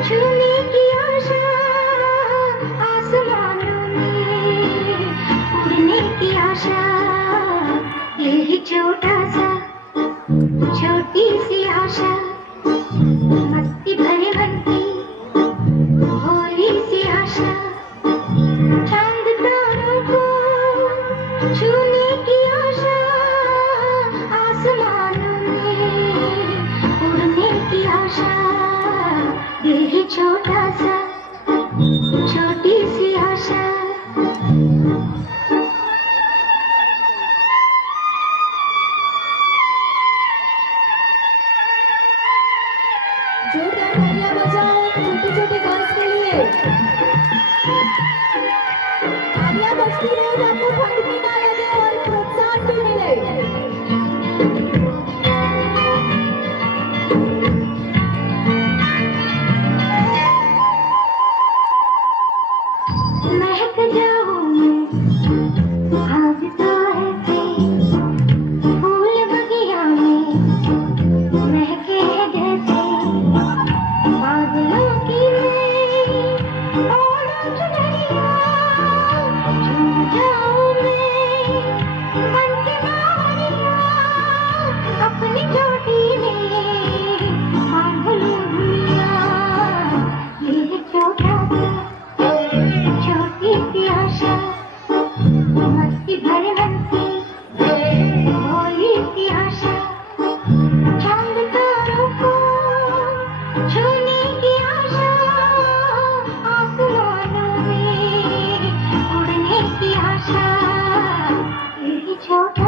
छूने की आशा आसमानों में, उड़ने की आशा, यही छोटा सा छोटी सी आशा, मस्ती भरे मन की भोली सी आशा, चांद तारों को छूने की आशा आसमानों में, उड़ने की आशा, यही छोटा सा छोटी सी आशा। जोरदार तालियां बजाओ छोटे छोटे गर्ल्स के लिए। तालियां बजती रहे, आपको ठंड भी ना लगे और प्रोत्साहन भी मिले। महक जाऊं मैं आज तो ऐसे फूल बगिया में महके जैसे, बादलों की मैं ओढ़ चुनरिया, झूम जाऊं मैं बन के बावरिया, अपनी चोटी में बांध लूं दुनिया, ये छोटा सा छोटी सी आशा, मस्ती भरे मन की भोली सी आशा, चांद तारों को छूने की आशा आसमानों में, उड़ने की आशा, यही छोटा